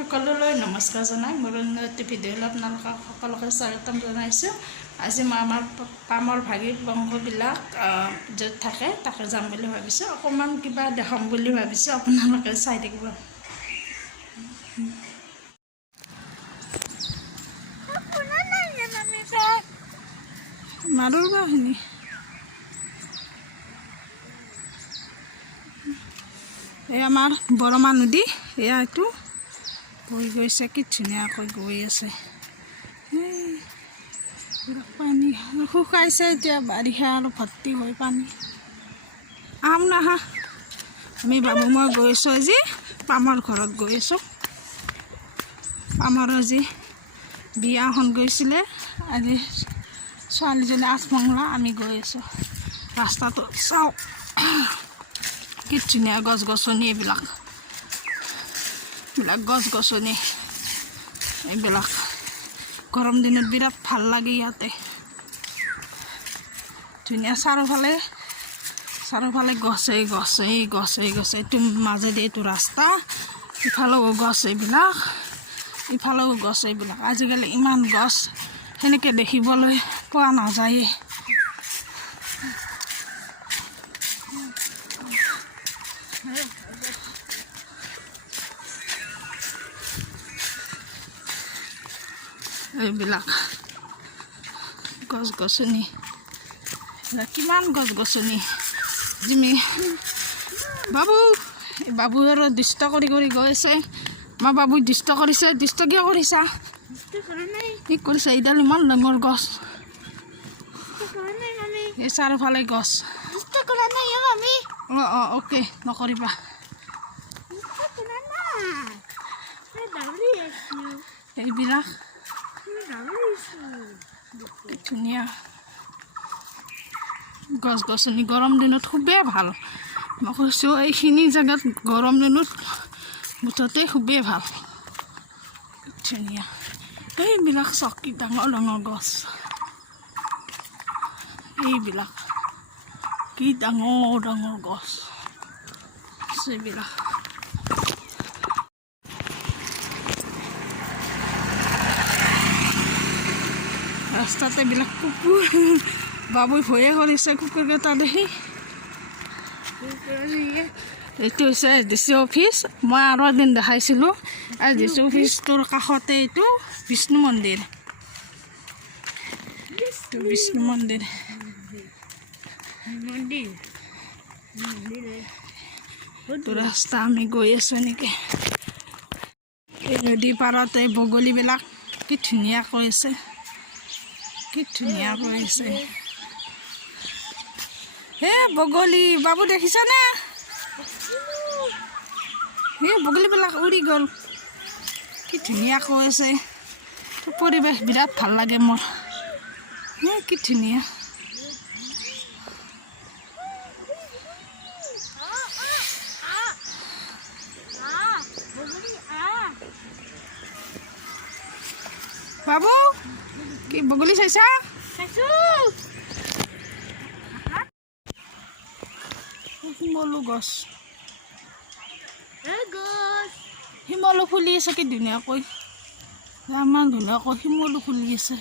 সকলোলৈ নমস্কাৰ জনাই মোৰ উন্নতি ভিডিঅ'লৈ আপোনালোকক সকলোকে স্বাগতম জনাইছোঁ। আজি মই আমাৰ পামৰ ভাগি বংশবিলাক য'ত থাকে তাকে যাম বুলি ভাবিছোঁ। অকণমান কিবা দেখাম বুলি ভাবিছোঁ, আপোনালোকে চাই থাকিব। মাৰুবাখিনি এই আমাৰ বৰমা নদী, এয়া এইটো বৈ গৈছে, কি ধুনীয়াকৈ গৈ আছে। পানী শুকাইছে এতিয়া, বাৰিষা আৰু ভৰ্তি হৈ পানী। আম নাহা, আমি বাবু মই গৈ আছোঁ। আজি পামৰ ঘৰত গৈ আছোঁ। পামৰ আজি বিয়া এখন গৈছিলে, আজি ছোৱালীজনী আঠমঙলা। আমি গৈ আছোঁ, ৰাস্তাটো চাওক কি ধুনীয়া গছ গছনি। এইবিলাক গছ গছনি এইবিলাক গৰম দিনত বিৰাট ভাল লাগে। ইয়াতে ধুনীয়া, চাৰিওফালে গছেই গছ। এইটো মাজেদি এইটো ৰাস্তা, ইফালেও গছ, ইফালেও গছ। এইবিলাক আজিকালি ইমান গছ সেনেকৈ দেখিবলৈ পোৱা নাযায়ে। এইবিলাক গছ গছনি, কিমান গছ গছনি। জিমি বাবু আৰু দুষ্ট কৰি গৈ আছে। আমাৰ বাবুই দুষ্ট কৰিছে। দুষ্ট কিয় কৰিছা? কি কৰিছে? এইডাল ইমান ডাঙৰ গছ, এই চাৰিওফালে গছ। অ'কে, নকৰিবা। এইবিলাক ধুনীয়া গছ গছনি গৰম দিনত খুবেই ভাল। মই কৈছোঁ এইখিনি জেগাত গৰম দিনত মুঠতে খুবেই ভাল, ধুনীয়া। এইবিলাক চকী ডাঙৰ ডাঙৰ গছ, এইবিলাক কি ডাঙৰ ডাঙৰ গছ এইবিলাক। ৰাস্তাতে এইবিলাক কুকুৰ, বাবুই ভয়ে কৰিছে কুকুৰকেইটা দেখি। এইটো হৈছে SDC অফিচ। মই আৰু এদিন দেখাইছিলোঁ। SDC অফিচটোৰ কাষতে এইটো বিষ্ণু মন্দিৰ। বিষ্ণু মন্দিৰ ৰাস্তা আমি গৈ আছোঁ এনেকৈ। এই নদী পাৰতে বগলীবিলাক কি ধুনীয়া কৰিছে, কি ধুনীয়া কৰিছে। হে বগলী, বাবু দেখিছানে? এই বগলীবিলাক উৰি গ'ল, কি ধুনীয়া কৈছে। পৰিৱেশ বিৰাট ভাল লাগে মোৰ, কি ধুনীয়া। বাবু কি বগলী চাইছা? শিমলু গছ, শিমলু ফুলি আছে কি ধুনীয়াকৈ, ইমান ধুনীয়াকৈ শিমলু ফুলি আছে।